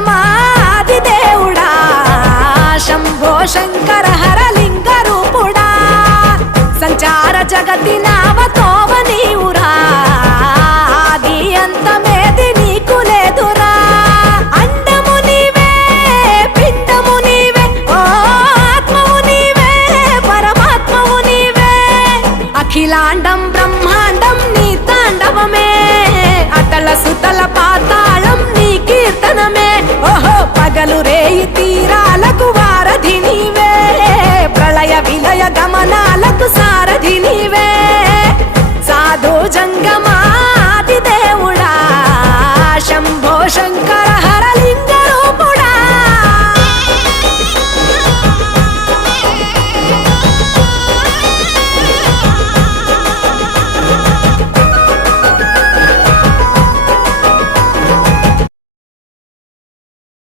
జంగమాది దేవుడా శంభో శంకర హరలింగ రూపుడా సంచార జగతి నావతోవ నీవురా ఆది అంతమేది నీకు లేదురా అండము నీవే పిండము నీవే ఓ ఆత్మవు నీవే పరమాత్మవు నీవే అఖిలాండం బ్రహ్మాండం నీ తాండవమే అతల సుతల పాతాళం నీ కీర్తనమే ఓహో పగలు రేయి తీరాలకు వారధి నీవే ప్రళయ విలయ గమనాలకు సారథి నీవే సాధు జంగమా